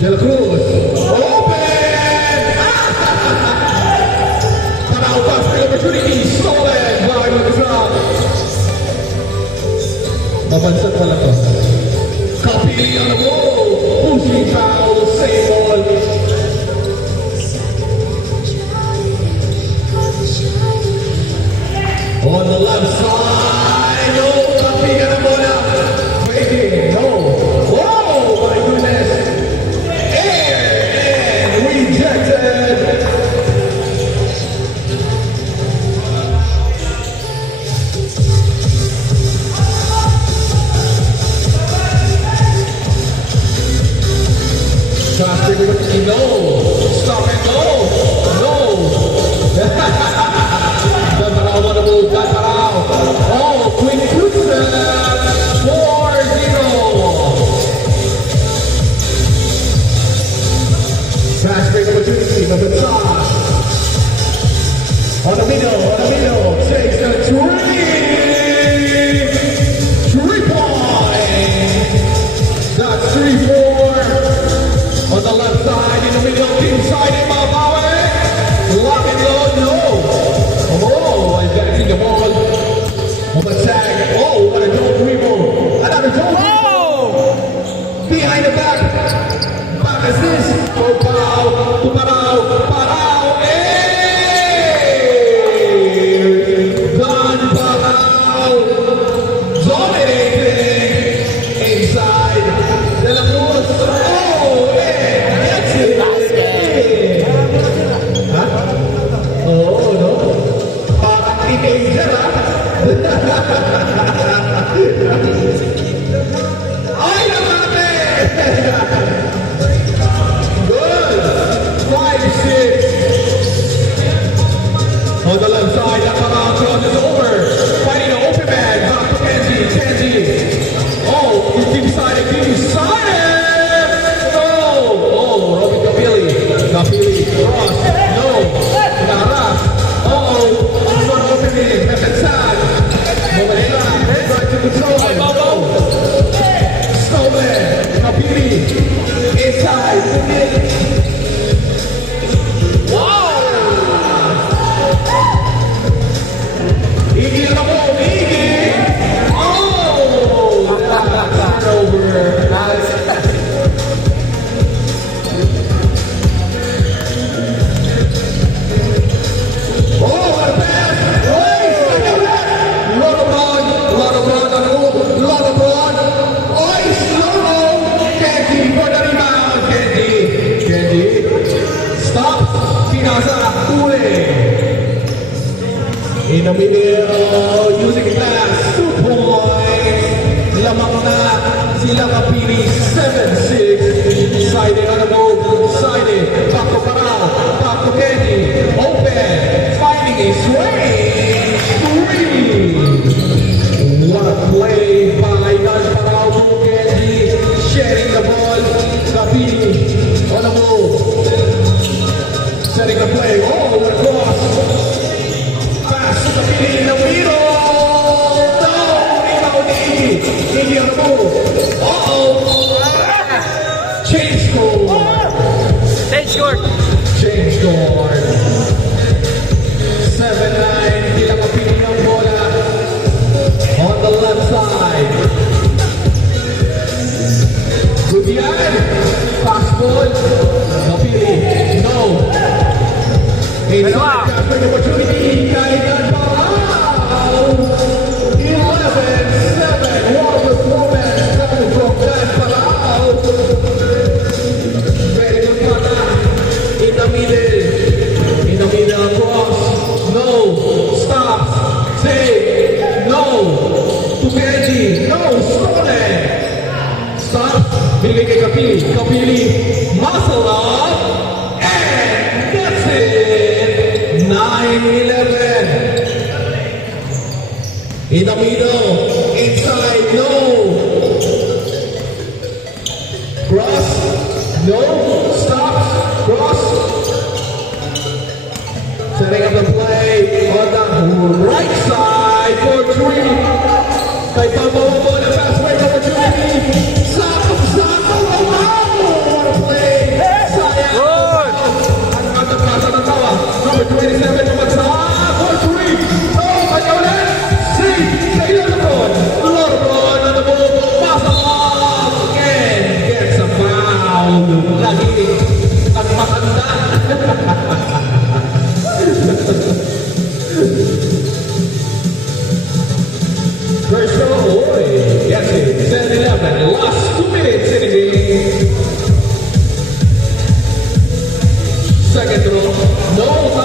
De La Cruz. Open! Panao pass for opportunity. Stolen by Magazine. Mabansat pala to. Kapili on the wall. Pushing foul. Save ball. On the left side. No. Kapili on the ball. Waiting. No. Oh my goodness. And rejected. Traffic with no. Stop and go. No. Daparao on the move. Daparao. Oh, quick footstep. 4-0. Traffic opportunity. Mabansat. On the middle. Takes the three. 3-point. That's 3-4. On the left side, in the middle, inside him, Mabawe. Lock and load, no. Oh, he's got to see the ball. Mabansat. Oh, what a dope dribble. Another dope. Oh! Behind the back. Back assist. Parao. Don Parao. Dominating. Inside. De La Cruz. Oh, no. Parang teenager, ha? Ay, naman! Good. 5-6. On the left side, Daparao crosses over. Fighting the open man. Back to Kenji. Oh, he's deep-sided. No! Oh, Robin Kapili. Cross. No. Naras. Uh-oh. It's not opening. Mabansat. Momanila. Right to the Stolen. Kapili. Inside. Wow! Iggy on the ball. Iggy. Oh! Turnover. In the middle, using pass, 2 points. Lamang na sila Kapili, 7-6. Sided on the move, sided. Back to Parao, back to Kenji. Open, finding a swing. 3. What a play by Don Parao to Kenji. Sharing the ball. Kapili on the move. Setting the play. Oh, what a cross. In the middle. No, Iggy on the move. Uh-oh. Change score. Change score. 7-9. Hindi lang mapili ng bola. On the left side. Good yan. Pass ball. Napili. No. Inside. Captain opportunity. Kahit Don Parao. 11-7. What a performance coming from Don Parao. Very good contact. In the middle. Cross. No. Stop. Save. No. To Kenji. No. Stolen. Stop. Bigay kay Kapili. Muscle up. And that's it. 9-11. In the middle. Inside. No. Cross. No. Stop. Cross. Setting up the play on the right side for 3. Kay Pablo, the fast break opportunity. Stop. What a play. lagi ang matanda. First row, yes, 7-11, last 2 minutes in the game. Second row, no